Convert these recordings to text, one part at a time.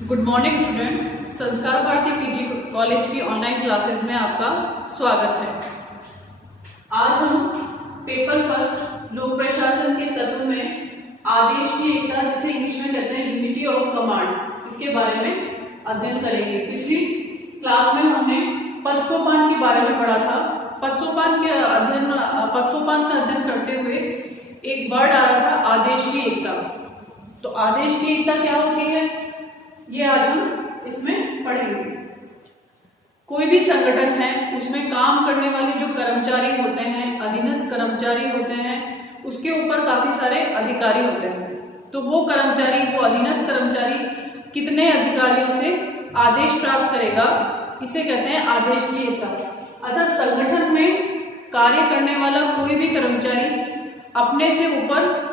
Good morning students. संस्कार Bharti PG college की online classes में आपका स्वागत है। आज हम पेपर फर्स्ट लोक प्रशासन के तत्व में आदेश की एकता, जिसे इंग्लिश में कहते हैं यूनिटी ऑफ कमांड, इसके बारे में अध्ययन करेंगे। पिछली क्लास में हमने पदसोपान के बारे में पढ़ा था। पदसोपान का अध्ययन करते हुए एक वर्ड आ रहा था आदेश की एकता। तो आदेश की एकता क्या होती है, ये आज हम इसमें पढ़ेंगे। कोई भी संगठन है, उसमें काम करने वाले जो कर्मचारी होते हैं, अधीनस्थ कर्मचारी होते हैं, उसके ऊपर काफी सारे अधिकारी होते हैं। तो वो अधीनस्थ कर्मचारी कितने अधिकारियों से आदेश प्राप्त करेगा, इसे कहते हैं आदेश की एकता। अर्थात संगठन में कार्य करने वाला कोई भी कर्मचारी अपने से ऊपर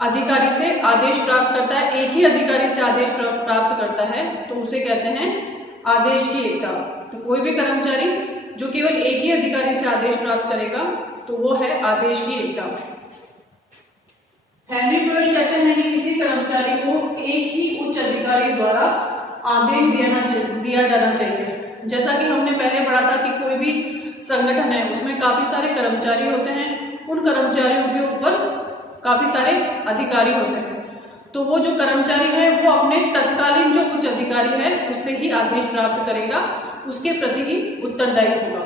अधिकारी से आदेश प्राप्त करता है, एक ही अधिकारी से आदेश प्राप्त करता है, तो उसे कहते हैं आदेश की एकता। तो कोई भी कर्मचारी जो केवल एक ही अधिकारी से आदेश प्राप्त करेगा, तो वो है आदेश की एकता। हेनरी ट्वेल कहते हैं कि किसी कर्मचारी को एक ही उच्च अधिकारी द्वारा आदेश दिया जाना चाहिए। जैसा कि हमने पहले पढ़ा था कि कोई भी संगठन है, उसमें काफी सारे कर्मचारी होते हैं, उन कर्मचारियों के ऊपर काफी सारे अधिकारी होते हैं। तो वो जो कर्मचारी है वो अपने तत्कालीन जो उच्च अधिकारी है उससे ही आदेश प्राप्त करेगा, उसके प्रति ही उत्तरदायी होगा।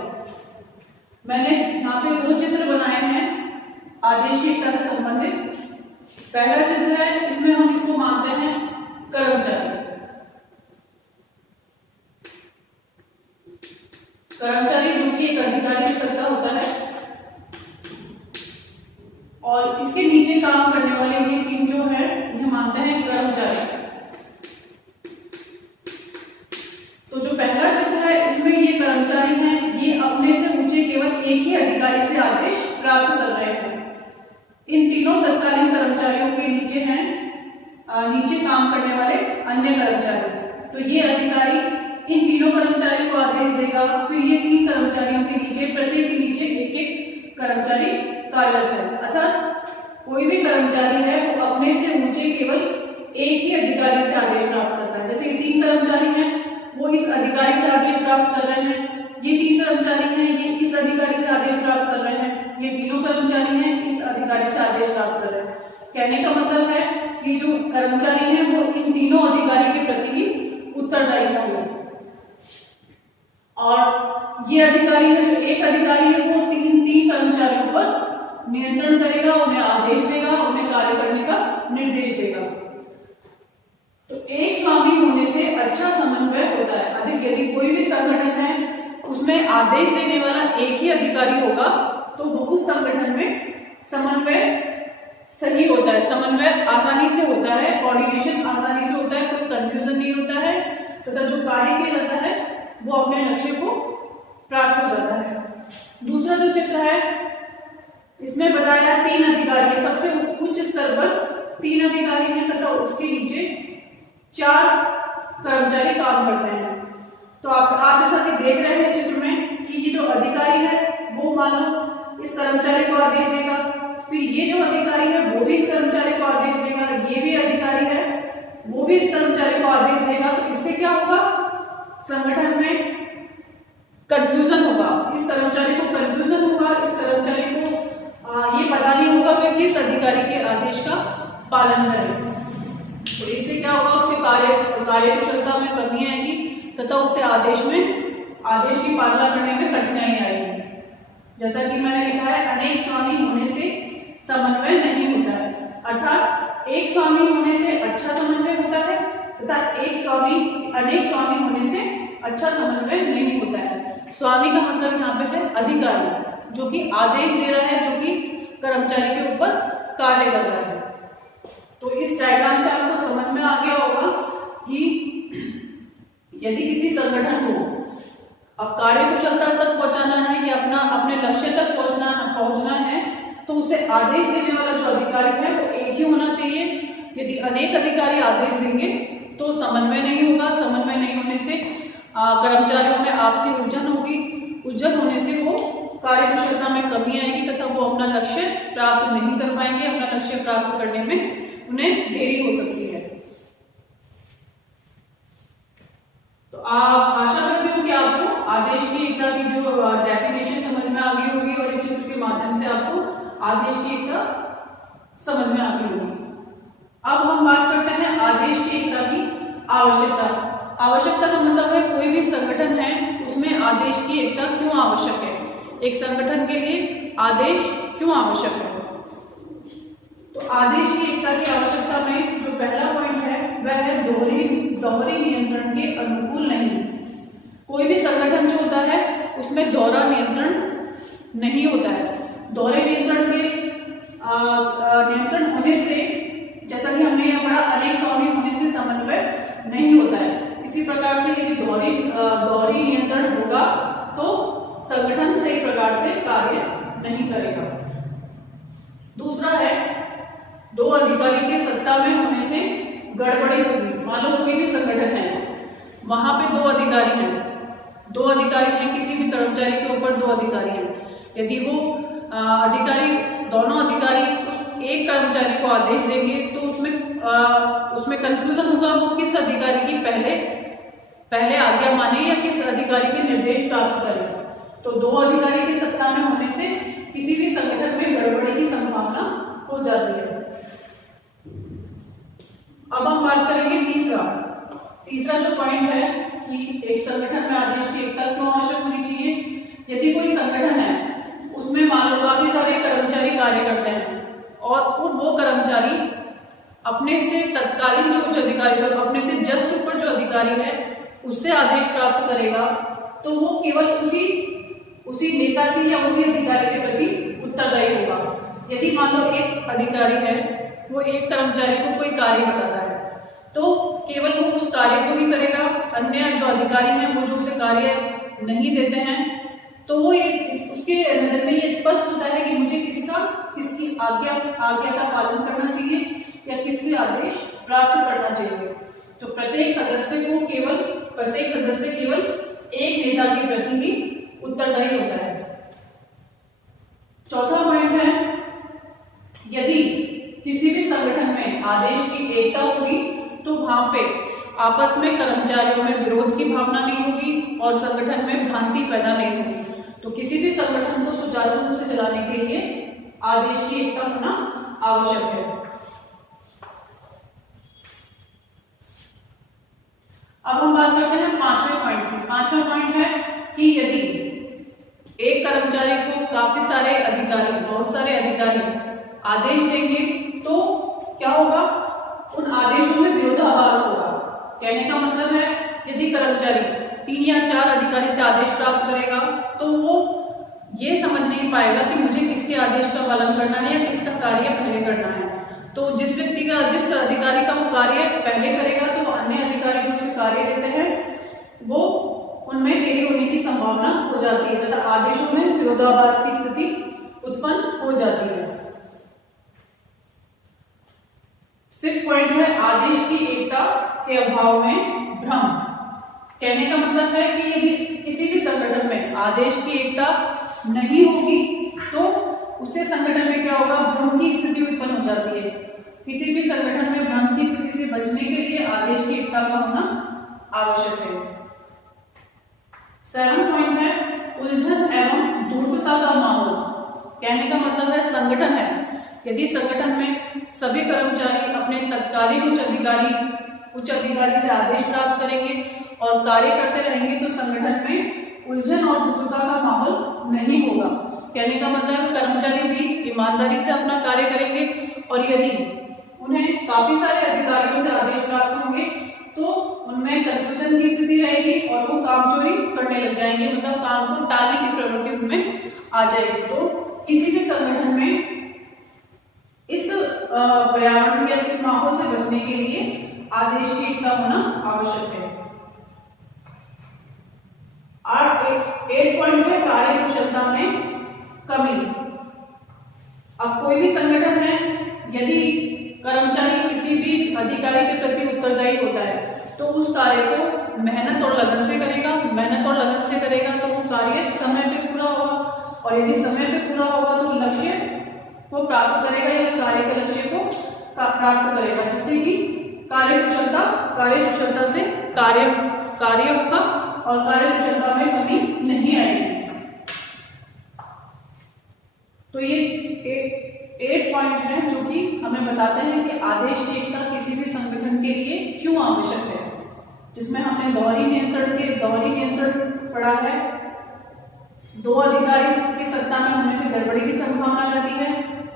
मैंने यहाँ पे दो चित्र बनाए हैं आदेश की एकता से संबंधित। पहला चित्र है, इसमें हम इसको मानते हैं कर्मचारी जो कि एक अधिकारी स्तर का होता है, और इसके नीचे काम करने वाले ये तीन जो है इन्हें मानते हैं कर्मचारी। तो जो पहला चित्र है, इसमें ये कर्मचारी हैं, ये अपने से ऊंचे केवल एक ही अधिकारी से आदेश प्राप्त कर रहे हैं। इन तीनों तत्कालीन कर्मचारियों के नीचे हैं नीचे काम करने वाले अन्य कर्मचारी। तो ये अधिकारी इन तीनों कर्मचारियों को आदेश देगा, फिर ये तीन कर्मचारियों के नीचे, प्रत्येक के नीचे एक एक कर्मचारी कार्यरत है। अर्थात कोई भी कर्मचारी है वो अपने से ऊंचे केवल एक ही अधिकारी से आदेश प्राप्त करता है। जैसे तीन कर्मचारी हैं, वो इस अधिकारी से आदेश प्राप्त कर रहे हैं, ये तीन कर्मचारी हैं, ये इस अधिकारी से आदेश प्राप्त कर रहे हैं, ये तीनों कर्मचारी हैं, इस अधिकारी से आदेश प्राप्त कर रहे हैं। कहने का मतलब है कि जो कर्मचारी हैं वो इन तीनों अधिकारी के प्रति ही उत्तरदायी होंगे। और ये अधिकारी है, जो एक अधिकारी है, वो तीन कर्मचारियों पर नियंत्रण करेगा, उन्हें आदेश देगा, उन्हें कार्य करने का निर्देश देगा। तो एक स्वामी होने से अच्छा समन्वय होता है। अधिक यदि कोई भी संगठन है उसमें आदेश देने वाला एक ही अधिकारी होगा, तो वो उस संगठन में समन्वय सही होता है, समन्वय आसानी से होता है, कोऑर्डिनेशन आसानी से होता है, कोई कंफ्यूजन नहीं होता है, तथा जो कार्य किया जाता है वो अपने लक्ष्य को प्राप्त हो जाता है। दूसरा जो चित्र है, इसमें बताया तीन अधिकारी, सबसे उच्च स्तर पर तीन अधिकारी हैं तथा उसके नीचे चार कर्मचारी काम करते हैं। तो आप जैसा कि देख रहे हैं चित्र में कि ये जो अधिकारी है वो मान लो इस कर्मचारी को आदेश देगा, फिर ये जो अधिकारी है वो भी इस कर्मचारी को आदेश देगा, ये भी अधिकारी है वो भी इस कर्मचारी को आदेश देगा। तो इससे क्या होगा, संगठन में कंफ्यूजन होगा, इस कर्मचारी को कंफ्यूजन होगा, इस कर्मचारी को ये पता नहीं होगा कि किस अधिकारी के आदेश का पालन करें। तो इससे क्या होगा, उसके कार्यकुशलता में कमी आएगी तथा उसे आदेश की पालना करने में कठिनाई आएगी। जैसा कि मैंने लिखा है, अनेक स्वामी होने से समन्वय नहीं होता है। अर्थात एक स्वामी होने से अच्छा समन्वय होता है तथा अनेक स्वामी होने से अच्छा समन्वय नहीं होता है। स्वामी का मतलब यहाँ पे है अधिकारी, जो कि आदेश दे रहा है, जो कि कर्मचारी के ऊपर कार्य कर रहा है। तो इस डायग्राम से आपको समझ में आ गया होगा कि यदि किसी संगठन को अब कार्यकुशलता तक पहुंचाना है या अपने लक्ष्य तक पहुंचना है, तो उसे आदेश देने वाला जो अधिकारी है वो एक ही होना चाहिए। यदि अनेक अधिकारी आदेश देंगे तो समन्वय नहीं होगा, समन्वय नहीं होने से कर्मचारियों में आपसी उलझन होगी, उलझन होने से वो कार्यकुशलता में कमी आएगी तथा वो अपना लक्ष्य प्राप्त नहीं कर पाएंगे, अपना लक्ष्य प्राप्त करने में उन्हें देरी हो सकती है। आदेश की एकता समझ में आती होगी। अब हम बात करते हैं आदेश की एकता की आवश्यकता। आवश्यकता का मतलब है कोई भी संगठन है उसमें आदेश की एकता क्यों आवश्यक है, एक संगठन के लिए आदेश क्यों आवश्यक है। तो आदेश की एकता की आवश्यकता में जो पहला पॉइंट है वह है दोहरे नियंत्रण के अनुकूल नहीं। कोई भी संगठन जो होता है उसमें दोहरा नियंत्रण नहीं होता है। दोहरे नियंत्रण के नियंत्रण होने से, जैसा कि हमने यह पढ़ा, अनेक स्वामी होने से समन्वय नहीं होता है। इसी प्रकार से यदि दोहरी नियंत्रण होगा तो संगठन सही प्रकार से कार्य नहीं करेगा। दूसरा है दो अधिकारी के सत्ता में होने से गड़बड़ी होगी। मान लो कोई भी संगठन है, वहां पे दो अधिकारी हैं, किसी भी कर्मचारी के ऊपर दो अधिकारी हैं। यदि वो दोनों अधिकारी उस एक कर्मचारी को आदेश देंगे तो उसमें कंफ्यूजन होगा वो किस अधिकारी की पहले आज्ञा माने या किस अधिकारी के निर्देश प्राप्त करे। तो दो अधिकारी की सत्ता में होने से किसी भी संगठन में गड़बड़ी की संभावना हो जाती है। अब हम बात करेंगे तीसरा जो पॉइंट है कि एक संगठन में आदेश की एकता क्यों आवश्यक होनी चाहिए। यदि कोई संगठन है उसमें मान लो काफी सारे कर्मचारी कार्य करते हैं और वो कर्मचारी अपने से तत्कालीन जो उच्च अधिकारी, तो अपने से जस्ट ऊपर जो अधिकारी है उससे आदेश प्राप्त करेगा, तो वो केवल उसी नेता की या उसी अधिकारी के प्रति उत्तरदायी होगा। यदि मान लो एक अधिकारी है, वो एक कर्मचारी को कोई कार्य बताता है तो केवल वो उस कार्य को ही करेगा, अन्य जो अधिकारी हैं वो जो उसे कार्य नहीं देते हैं तो वो उसके नजर में ये स्पष्ट होता है कि मुझे किसकी आज्ञा का पालन करना चाहिए या किससे आदेश प्राप्त करना चाहिए। तो प्रत्येक सदस्य केवल एक नेता के प्रति ही उत्तरदायी होता है। चौथा पॉइंट है यदि किसी भी संगठन में आदेश की एकता होगी तो वहां पे आपस में कर्मचारियों में विरोध की भावना नहीं होगी और संगठन में भ्रांति पैदा नहीं होगी। तो किसी भी संगठन को सुचारू रूप से चलाने के लिए आदेश की एकता होना आवश्यक है। अब हम बात करते हैं पांचवें पॉइंट की। पांचवा पॉइंट है कि यदि एक कर्मचारी को बहुत सारे अधिकारी आदेश देंगे तो क्या होगा, उन आदेशों में विरोधाभास होगा। कहने का मतलब है यदि कर्मचारी 3 या 4 अधिकारी से आदेश प्राप्त करेगा तो वो ये समझ नहीं पाएगा कि मुझे किसके आदेश का पालन करना है या किसका कार्य पहले करना है। तो जिस अधिकारी का वो कार्य पहले करेगा तो वो अन्य अधिकारी जो उसे कार्य देते हैं वो उनमें देरी होने की संभावना हो जाती है तथा आदेशों में विरोधाभास की स्थिति उत्पन्न हो जाती है। 6 पॉइंट है आदेश की एकता के अभाव में भ्रम। कहने का मतलब है कि यदि किसी भी संगठन में आदेश की एकता नहीं होगी तो उससे संगठन में क्या होगा, भ्रम की स्थिति उत्पन्न हो जाती है। किसी भी संगठन में भ्रम की स्थिति से बचने के लिए आदेश की एकता का होना आवश्यक है। 7 पॉइंट है उलझन एवं धूर्तता का माहौल। कहने का मतलब है संगठन है, यदि संगठन में सभी कर्मचारी अपने तत्कालीन उच्च अधिकारी से आदेश प्राप्त करेंगे और कार्य करते रहेंगे तो संगठन में उलझन और धूर्तता का माहौल नहीं होगा। कहने का मतलब है कर्मचारी भी ईमानदारी से अपना कार्य करेंगे और यदि उन्हें काफी सारे अधिकारियों से आदेश प्राप्त होंगे तो उनमें कंफ्यूजन की स्थिति रहेगी और वो काम चोरी करने लग जाएंगे, मतलब काम को टालने की प्रवृत्ति उनमें आ जाएगी। तो किसी भी संगठन में इस पर्यावरण या इस माहौल से बचने के लिए आदेश की एकता होना आवश्यक है। 8 पॉइंट है कार्य कुशलता में कमी। अब कोई भी संगठन है, यदि कर्मचारी किसी भी अधिकारी के प्रति उत्तरदायी होता है तो उस कार्य को मेहनत और लगन से करेगा तो वो कार्य समय पे पूरा होगा और यदि समय पे पूरा होगा तो लक्ष्य को प्राप्त करेगा या उस कार्य के लक्ष्य को प्राप्त करेगा, जिससे कि कार्य कुशलता से कार्य होगा और कार्य कुशलता में कमी नहीं आएगी। तो ये 8 पॉइंट हैं जो कि हमें बताते हैं कि आदेश की एकता किसी भी संगठन के लिए क्यों आवश्यक है, जिसमें हमने दोहरी नियंत्रण पढ़ा है। 2 अधिकारी की सत्ता में होने से गड़बड़ी की संभावना रहती है।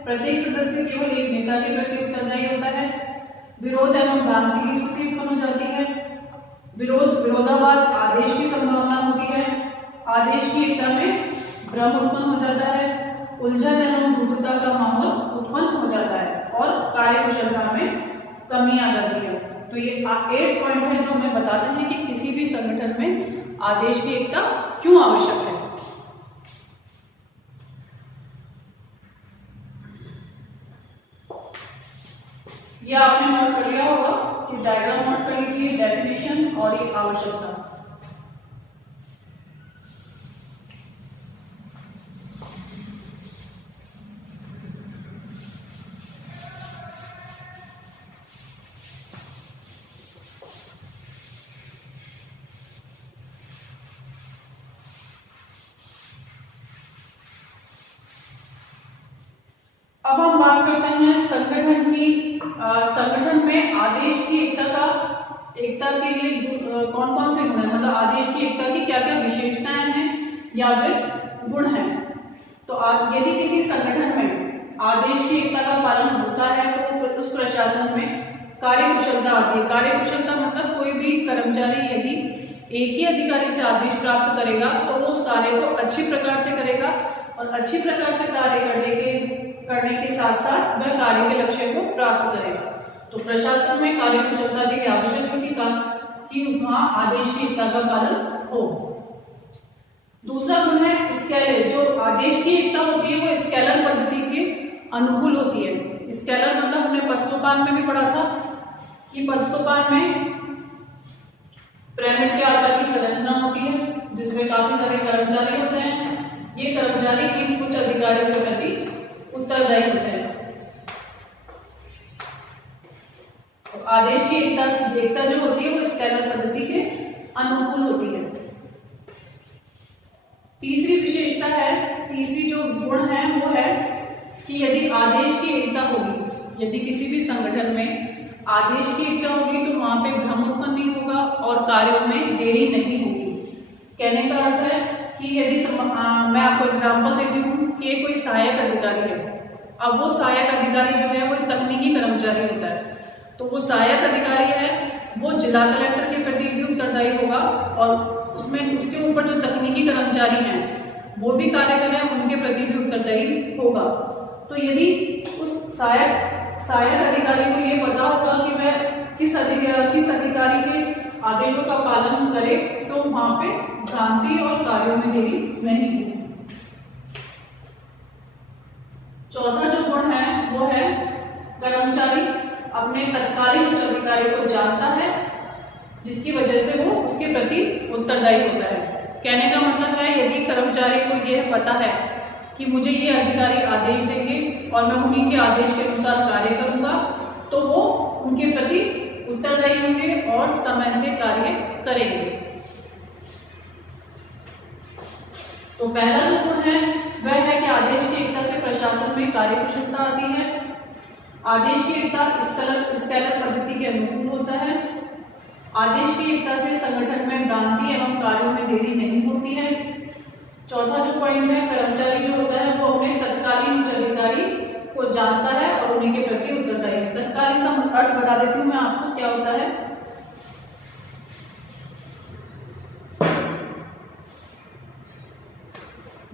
प्रत्येक सदस्य केवल एक नेता के प्रति उत्तरदायी होता है। विरोध एवं भ्रांति की स्थिति उत्पन्न हो जाती है। विरोधाभास आदेश की संभावना होती है। आदेश की एकता में भ्रम उत्पन्न हो जाता है। उलझन एवं विरुद्धता का माहौल उत्पन्न हो जाता है और कार्यकुशलता में कमी आ जाती है। तो ये 8 पॉइंट है जो हमें बताते हैं कि किसी भी संगठन में आदेश की एकता क्यों आवश्यक है। यह आपने नोट कर लिया होगा कि डायग्राम नोट कर लीजिए, डेफिनेशन और ये आवश्यकता। अब हम बात करते हैं संगठन में आदेश की एकता के लिए कौन कौन से गुण हैं, मतलब आदेश की एकता की क्या क्या विशेषताएं हैं या फिर गुण हैं। तो यदि किसी संगठन में आदेश की एकता का पालन होता है तो उस प्रशासन में कार्यकुशलता आती है। कार्यकुशलता मतलब कोई भी कर्मचारी यदि एक ही अधिकारी से आदेश प्राप्त करेगा तो वो उस कार्य को अच्छी प्रकार से करेगा और अच्छी प्रकार से कार्य करने के साथ साथ वह कार्य के लक्ष्य को प्राप्त करेगा। तो प्रशासन में कार्यकुशलता की आवश्यक होगी कि वहां आदेश की एकता का पालन हो। दूसरा गुण है स्केलर। जो आदेश की एकता होती है वो स्केलर पद्धति के अनुकूल होती है। स्केलर मतलब हमने पदसोपान में भी पढ़ा था कि पदसोपान में पिरामिड के आकार की संरचना होती है जिसमें काफी सारे कर्मचारी होते हैं। ये कर्मचारी इन उच्च अधिकारियों के प्रति उत्तरदायी होते हैं। तो आदेश की एकता जो होती है वो स्केलर पद्धति के अनुकूल होती है। तीसरी जो गुण है वो है कि यदि आदेश की एकता होगी, यदि किसी भी संगठन में आदेश की एकता होगी तो वहां पे भ्रम उत्पन्न नहीं होगा और कार्यों में देरी नहीं होगी। कहने का अर्थ है कि यदि मैं आपको एग्जांपल देती हूँ कि कोई सहायक अधिकारी है। अब वो सहायक अधिकारी जो है वो एक तकनीकी कर्मचारी होता है, तो वो सहायक अधिकारी है वो जिला कलेक्टर के प्रति भी उत्तरदायी होगा और उसमें उसके ऊपर जो तकनीकी कर्मचारी हैं वो भी कार्य करें उनके प्रति भी उत्तरदायी होगा। तो यदि उस सहायक अधिकारी को ये पता होगा कि वह किस अधिकारी के आदेशों का पालन करे तो वहां पे भ्रांति और कार्यों में देरी नहीं होगी। चौथा जो गुण है वो है कर्मचारी अपने तत्कालीन उच्च अधिकारी को जानता है जिसकी वजह से वो उसके प्रति उत्तरदायी होता है। कहने का मतलब है यदि कर्मचारी को यह पता है कि मुझे ये अधिकारी आदेश देंगे और मैं उन्हीं के आदेश के अनुसार कार्य करूंगा तो वो उनके प्रति उत्तरदायी होंगे और समय से कार्य करेंगे। तो पहला जो गुण है वह है कि आदेश की एकता से प्रशासन में कार्यकुशलता आती है। आदेश की एकता स्केलर पद्धति के अनुकूल होता है। आदेश की एकता से संगठन में भ्रांति एवं कार्यों में देरी नहीं होती है। चौथा जो पॉइंट है कर्मचारी जो होता है वो अपने तत्कालीन उच्च अधिकारी को जानता है और उन्हीं के प्रति उत्तरदायी है। तत्कालीन का अर्थ बता देती हूँ मैं आपको क्या होता है।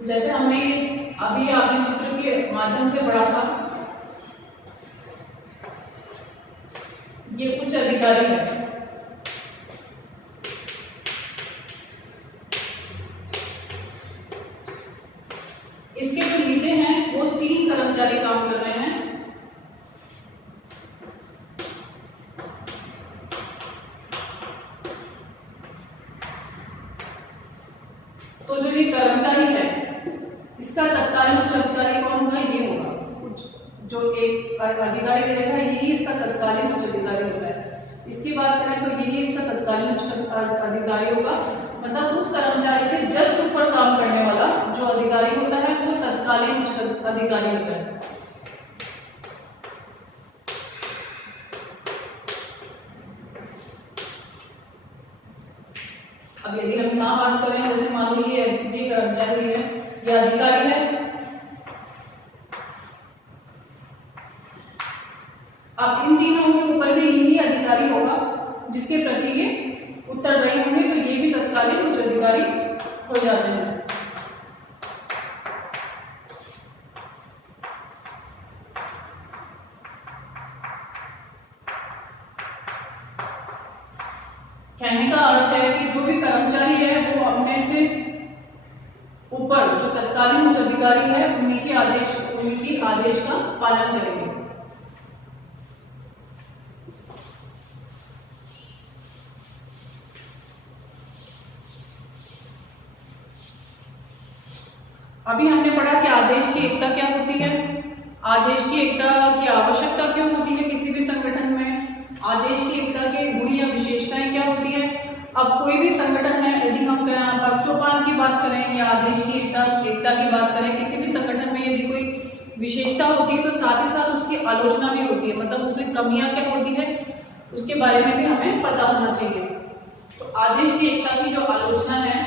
जैसे हमने अभी आपने चित्र के माध्यम से पढ़ा था, ये उच्च अधिकारी है। इसके जो नीचे हैं वो 3 कर्मचारी काम कर रहे हैं। तो जो ये कर्मचारी है इसका तत्कालीन उच्च अधिकारी कौन होगा? ये होगा जो एक अधिकारी रहेगा यही इसका तत्कालीन उच्च अधिकारी होता है। इसकी बात करें तो यही इसका तत्कालीन उच्च अधिकारी होगा मतलब उस कर्मचारी से जस्ट ऊपर काम करने वाला जो अधिकारी होता है वो तत्कालीन उच्च अधिकारी होता है। अब यदि हम यहाँ बात करें, जैसे मान लो ये कर्मचारी है, ये अधिकारी है। अब इन तीनों के ऊपर भी यही अधिकारी होगा जिसके प्रति ये उत्तरदायी होंगे, तो ये भी तत्कालीन उच्च अधिकारी हो जाते हैं। कहने का अर्थ है कि जो भी कर्मचारी है वो अपने से ऊपर जो तत्कालीन उच्च अधिकारी है उन्हीं के आदेश का पालन करेंगे। अभी हमने पढ़ा कि आदेश की एकता क्या होती है, आदेश की एकता की आवश्यकता क्यों होती है किसी भी संगठन में, आदेश की एकता के गुण या विशेषताएं क्या होती है। अब कोई भी संगठन है, यदि हम पक्षोपात की बात करें या आदेश की एकता की बात करें, किसी भी संगठन में यदि कोई विशेषता होती है तो साथ ही साथ उसकी आलोचना भी होती है, मतलब उसमें कमियां क्या होती है उसके बारे में भी हमें पता होना चाहिए। तो आदेश की एकता की जो आलोचना है,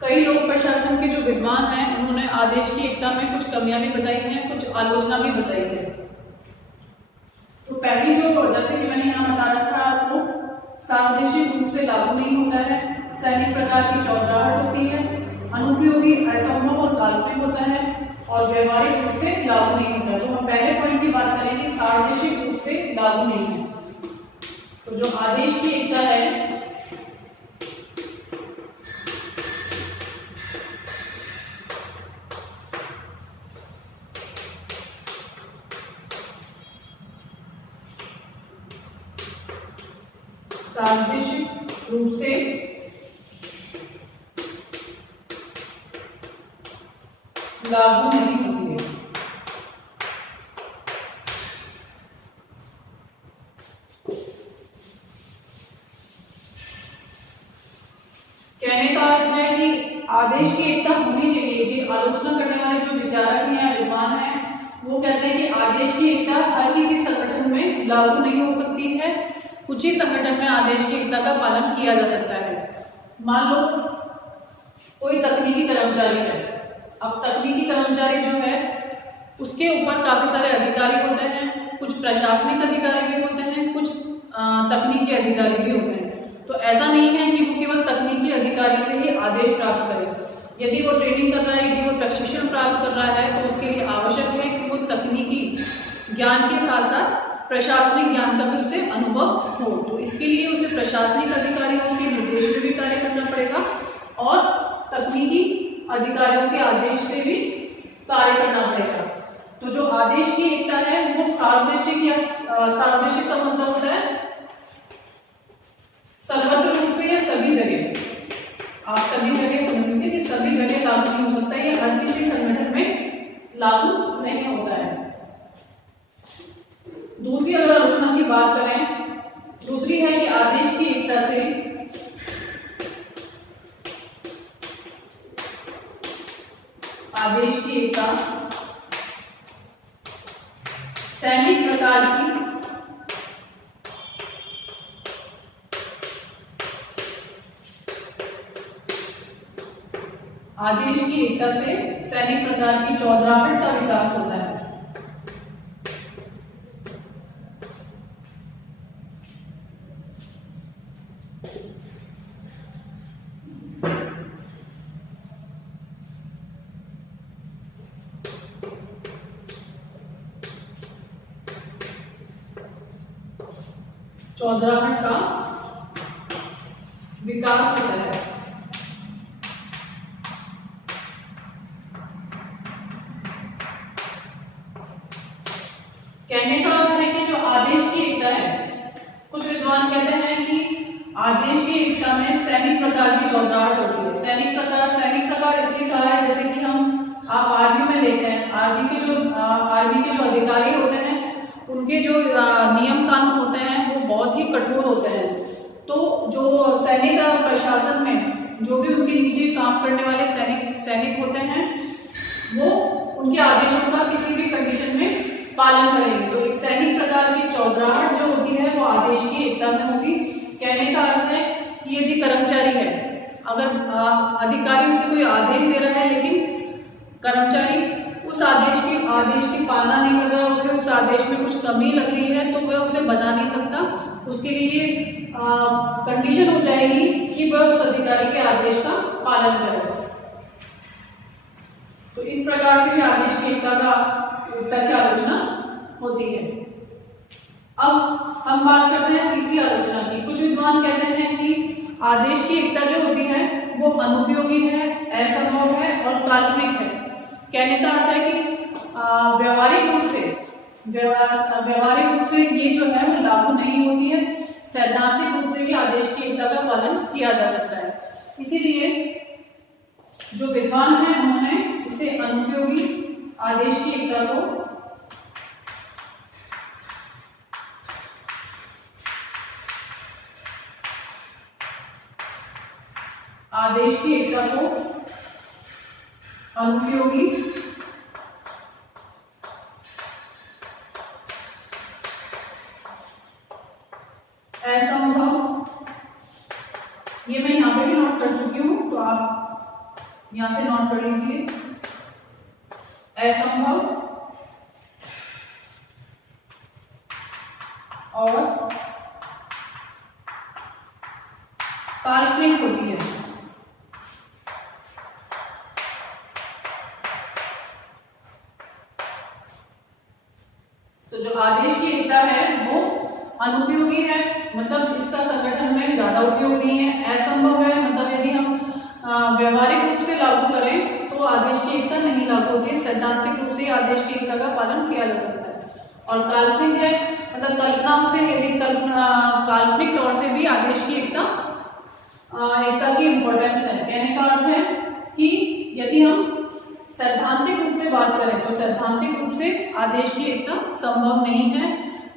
कई लोक प्रशासन के जो विद्वान हैं उन्होंने आदेश की एकता में कुछ कमियां भी बताई हैं, कुछ आलोचना भी बताई है। तो पहली जो, जैसे कि मैंने यहाँ बता रखा है आपको, सामंजस्य रूप से लागू नहीं होता है, सैनिक प्रकार की चौधराहट होती है, अनुपयोगी, असंभव और काल्पनिक होता है और व्यवहारिक रूप से लागू नहीं होता है। तो हम पहले पॉइंट की बात करें कि सामंजस्य रूप से लागू नहीं है। तो जो आदेश की एकता है सामंजस्य रूप से लागू नहीं होती है। कहने का अर्थ है कि आदेश की एकता होनी चाहिए कि आलोचना करने वाले जो विचारक हैं या विद्वान हैं वो कहते हैं कि आदेश की एकता हर किसी संगठन में लागू नहीं हो सकती है, कुछ ही संगठन में आदेश की एकता का पालन किया जा सकता है। मान लो कोई तकनीकी कर्मचारी है, अब तकनीकी कर्मचारी जो है उसके ऊपर काफी सारे अधिकारी होते हैं, कुछ प्रशासनिक अधिकारी भी होते हैं, कुछ तकनीकी अधिकारी भी होते हैं। तो ऐसा नहीं है कि वो केवल तकनीकी अधिकारी से ही आदेश प्राप्त करे। यदि वो ट्रेनिंग कर रहा है, यदि वो प्रशिक्षण प्राप्त कर रहा है तो उसके लिए आवश्यक है कि वो तकनीकी ज्ञान के साथ साथ प्रशासनिक ज्ञान का भी उसे अनुभव हो। तो इसके लिए उसे प्रशासनिक अधिकारियों के निर्देश में भी कार्य करना पड़ेगा और तकनीकी अधिकारियों के आदेश से भी कार्य करना पड़ेगा। तो जो आदेश की एकता है वो सार्वदेशिक या सार्वदेशिक का मतलब होता है सर्वत्र रूप से या सभी जगह। आप सभी जगह समझ लीजिए कि सभी जगह लागू नहीं हो सकता, ये हर किसी संगठन में लागू नहीं होता है। दूसरी अगर आलोचना की बात करें, दूसरी है कि आदेश की एकता से आदेश की एकता सैनिक प्रकार की आदेश की एकता से सैनिक प्रकार की चौधराहट का विकास होता है। चौधराहट का विकास होता है। कहने का अर्थ है कि जो आदेश की एकता है, कुछ विद्वान कहते हैं कि आदेश की एकता में सैनिक प्रकार की चौधराहट होती है। सैनिक प्रकार इसलिए कहा है जैसे कि आप आर्मी में देखते हैं, आर्मी के जो अधिकारी होते हैं उनके जो नियम कानून होते हैं वो बहुत ही कठोर होते हैं। तो जो सैनिक प्रशासन में जो भी उनके नीचे काम करने वाले सैनिक होते हैं वो उनके आदेशों का किसी भी कंडीशन में पालन करेंगे। तो एक सैनिक प्रकार की चौधराहट जो होती है वो आदेश की एकता में होगी। कहने का अर्थ है कि यदि कर्मचारी है, अगर अधिकारी उसे कोई आदेश दे रहा है लेकिन कर्मचारी उस आदेश की पालना नहीं कर रहा, उसे उस आदेश में कुछ कमी लग रही है तो वह उसे बता नहीं सकता। उसके लिए कंडीशन हो जाएगी कि वह उस अधिकारी के आदेश का पालन करे। तो इस प्रकार से भी आदेश की एकता की आलोचना होती है। अब हम बात करते हैं तीसरी आलोचना की। कुछ विद्वान कहते हैं कि आदेश की एकता जो होती है वो अनुपयोगी है, असंभव है और काल्पनिक है। कहने का अर्थ है कि व्यवहारिक रूप से ये जो है वो लागू नहीं होती है। सैद्धांतिक रूप से भी आदेश की एकता का पालन किया जा सकता है। इसीलिए जो विद्वान हैं उन्होंने इसे अनुपयोगी आदेश की एकता को अनुपयोगी असंभव, ये मैं यहाँ पे भी नोट कर चुकी हूँ तो आप यहाँ से नोट कर लीजिए। असंभव और काल्पनिक होती है। तो जो आदेश की एकता है वो अनुपयोगी है, मतलब इसका संगठन में ज्यादा उपयोग नहीं है। असंभव है, मतलब यदि हम व्यवहारिक रूप से लागू करें तो आदेश की एकता नहीं लागू होती है। सैद्धांतिक रूप से आदेश की एकता का पालन किया जा सकता है। और काल्पनिक है, मतलब कल्पनाओं से यदि काल्पनिक तौर से भी आदेश की एकता की इंपॉर्टेंस है। कहने का अर्थ है कि यदि हम सैद्धांतिक रूप से बात करें तो सैद्धांतिक रूप से आदेश की एकता संभव नहीं है,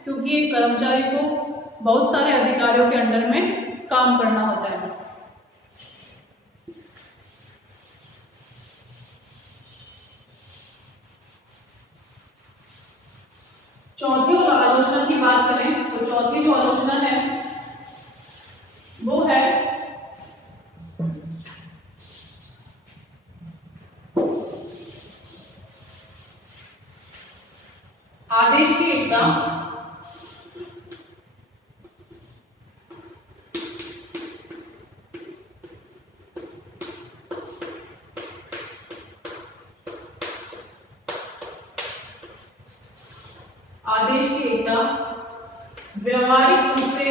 क्योंकि एक कर्मचारी को बहुत सारे अधिकारियों के अंडर में काम करना होता है। चौथी आलोचना की बात करें तो चौथी जो आलोचना है वो है आदेश की एकता व्यवहारिक रूप से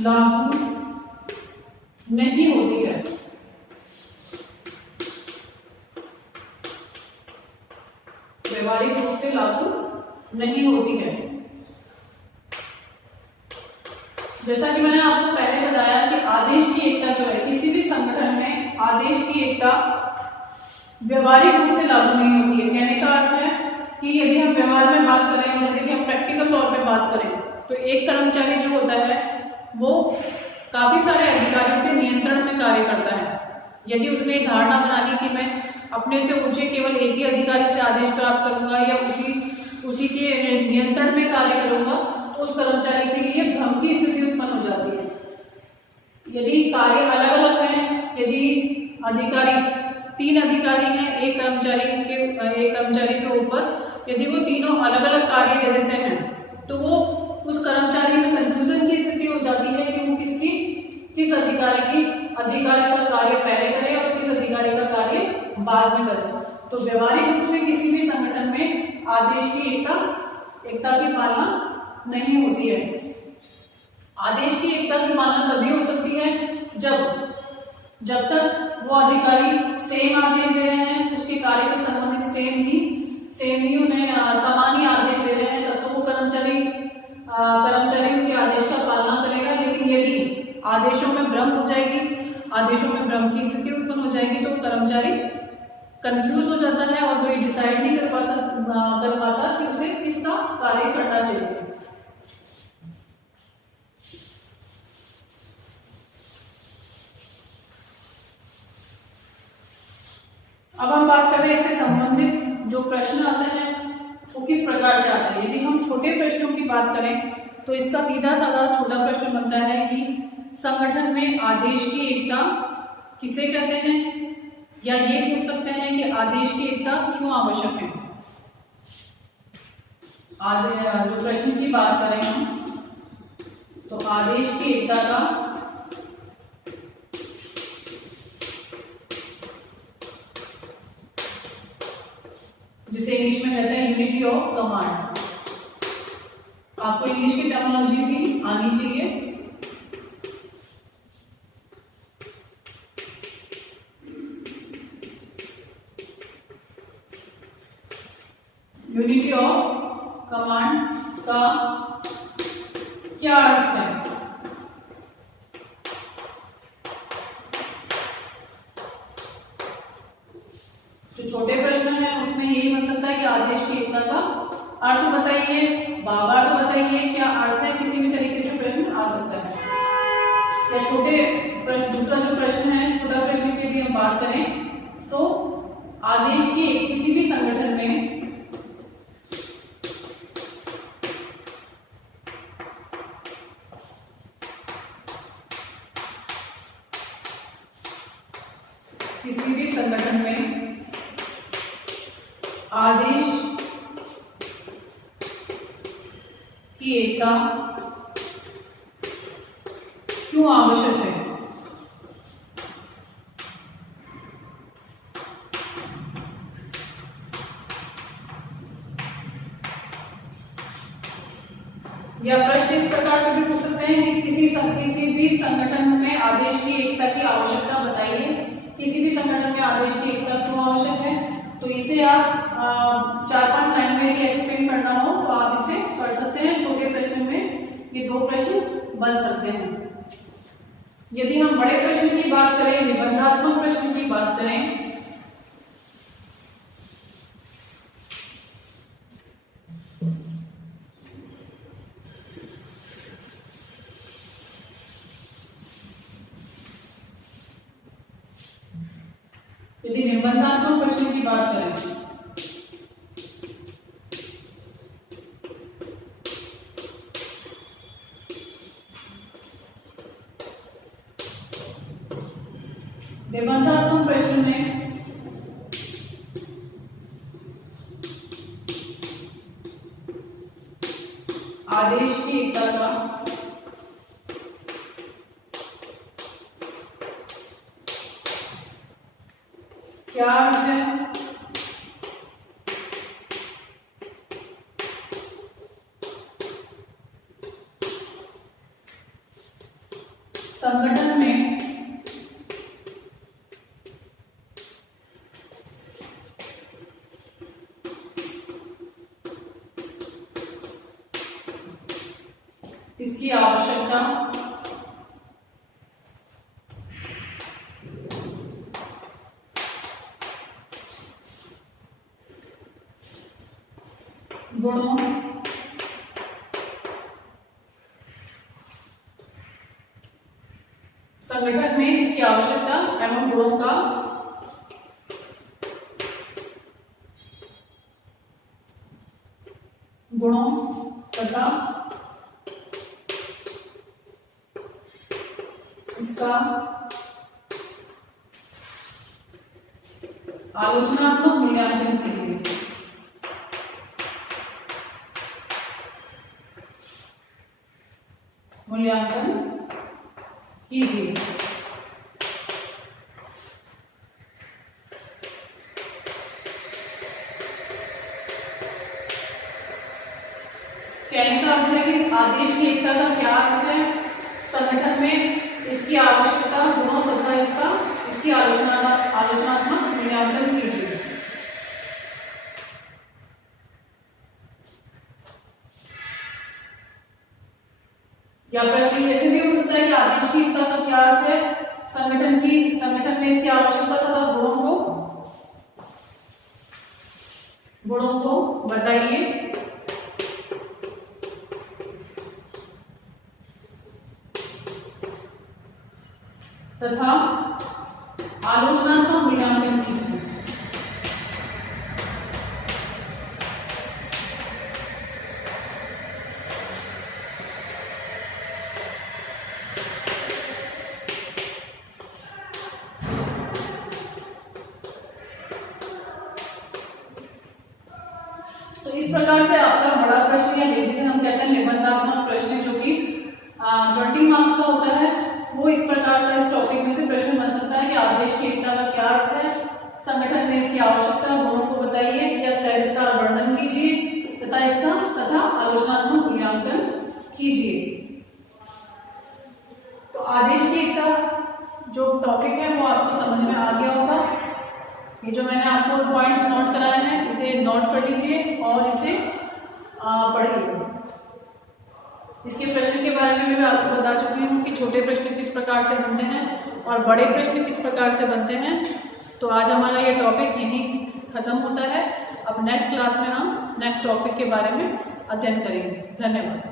लागू नहीं होती है। व्यवहारिक रूप से लागू नहीं होती है। जैसा कि मैंने आपको पहले बताया कि आदेश की एकता जो है किसी भी संगठन में आदेश की एकता व्यवहारिक रूप से लागू नहीं होती है। कहने का अर्थ है कि यदि हम व्यवहार में बात करें, जैसे कि हम प्रैक्टिकल तौर पे बात करें, तो एक कर्मचारी जो होता है वो काफी सारे अधिकारियों के नियंत्रण में कार्य करता है। यदि उसने धारणा बना ली कि मैं अपने से ऊंचे केवल एक ही अधिकारी से आदेश प्राप्त करूंगा या उसी के नियंत्रण में कार्य करूंगा, तो उस कर्मचारी के लिए भ्रम की स्थिति उत्पन्न हो जाती है। यदि कार्य अलग अलग है, यदि तीन अधिकारी हैं एक कर्मचारी के ऊपर, यदि वो तीनों अलग अलग कार्य दे देते हैं तो वो उस कर्मचारी में कंफ्यूजन की स्थिति हो जाती है कि वो किस अधिकारी का कार्य पहले करे और किस अधिकारी का कार्य बाद में करे। तो व्यवहारिक रूप से किसी भी संगठन में आदेश की एकता की पालना नहीं होती है। आदेश की एकता की पालना तभी हो सकती है जब तक वो अधिकारी सेम आदेश दे रहे हैं, उसके कार्य से संबंधित सेम ही उन्हें समान ही आदेश दे रहे हैं, तब तो वो कर्मचारी उनके आदेश का पालना करेगा। लेकिन यदि आदेशों में भ्रम हो जाएगी, आदेशों में भ्रम की स्थिति उत्पन्न हो जाएगी, तो कर्मचारी कंफ्यूज हो जाता है और वो ये डिसाइड नहीं कर पाता कि उसे किसका कार्य करना चाहिए। अब हम बात कर रहे हैं इससे संबंधित जो प्रश्न आते हैं वो किस प्रकार से आते हैं। यदि हम छोटे प्रश्नों की बात करें तो इसका सीधा साधा छोटा प्रश्न बनता है कि संगठन में आदेश की एकता किसे कहते हैं, या ये पूछ सकते हैं कि आदेश की एकता क्यों आवश्यक है। जो प्रश्न की बात करें हम तो आदेश की एकता का जिसे इंग्लिश में कहते हैं यूनिटी ऑफ कमांड। आपको इंग्लिश की टर्मिनोलॉजी भी आनी चाहिए। यूनिटी ऑफ कमांड का क्या अर्थ है? जो छोटे प्रश्न है उसमें यही बन सकता है कि आदेश की एकता का अर्थ बताइए, भावार्थ बताइए, क्या अर्थ है, किसी भी तरीके से प्रश्न आ सकता है। या छोटे प्रश्न, दूसरा जो प्रश्न है छोटा प्रश्न की यदि हम बात करें तो आदेश की किसी भी संगठन में आदेश की एकता क्यों आवश्यक है। या प्रश्न इस प्रकार से भी पूछ सकते हैं कि किसी भी संगठन में आदेश की एकता की आवश्यकता बताइए। किसी भी संगठन में आदेश की एकता क्यों आवश्यक है, तो इसे आप 4-5 लाइन में यदि एक्सप्लेन करना हो तो आप इसे कर सकते हैं। छोटे प्रश्न में ये 2 प्रश्न बन सकते हैं। यदि हम बड़े प्रश्न की बात करें, निबंधात्मक प्रश्न की बात करें, यदि निबंधात्मक प्रश्न की बात करें निबंधात्मक प्रश्न में आदेश की एकता का क्या अर्थ है, संगठन में इसकी आवश्यकता गुणों संगठन में इसकी आवश्यकता एवं गुणों का गुणों तथा इसका आलोचनात्मक मूल्यांकन कीजिए। मूल्यांकन कीजिए। कहने का अर्थ है कि आदेश की एकता का क्या अर्थ है, संगठन में इसकी आवश्यकता, गुणों तथा इसका इसकी आलोचनात्मक मूल्यांकन कीजिए। या प्रश्न ऐसे भी हो सकता है कि आदेश की एकता का क्या अर्थ है, संगठन में इसकी आवश्यकता तथा गुणों को बताइए। तथा आलोचनात्मक मूल्यांकन कीजिए। तो इस प्रकार से आपका बड़ा प्रश्न या जिसे हम कहते हैं निबंधात्मक प्रश्न जो कि 20 मार्क्स का होता है, वो इस प्रकार का इस टॉपिक में से प्रश्न बन सकता है कि आदेश की एकता का क्या अर्थ है, संगठन में इसकी आवश्यकता गुणों को बताइए या सविस्तार वर्णन कीजिए तथा आलोचनात्मक मूल्यांकन कीजिए। तो आदेश की एकता जो टॉपिक है वो आपको समझ में आ गया होगा। ये जो मैंने आपको पॉइंट्स नोट कराए हैं इसे नोट कर लीजिए और इसे पढ़िए। इसके प्रश्न के बारे में मैं आपको बता चुकी हूँ कि छोटे प्रश्न किस प्रकार से बनते हैं और बड़े प्रश्न किस प्रकार से बनते हैं। तो आज हमारा ये टॉपिक यहीं खत्म होता है। अब नेक्स्ट क्लास में हम नेक्स्ट टॉपिक के बारे में अध्ययन करेंगे। धन्यवाद।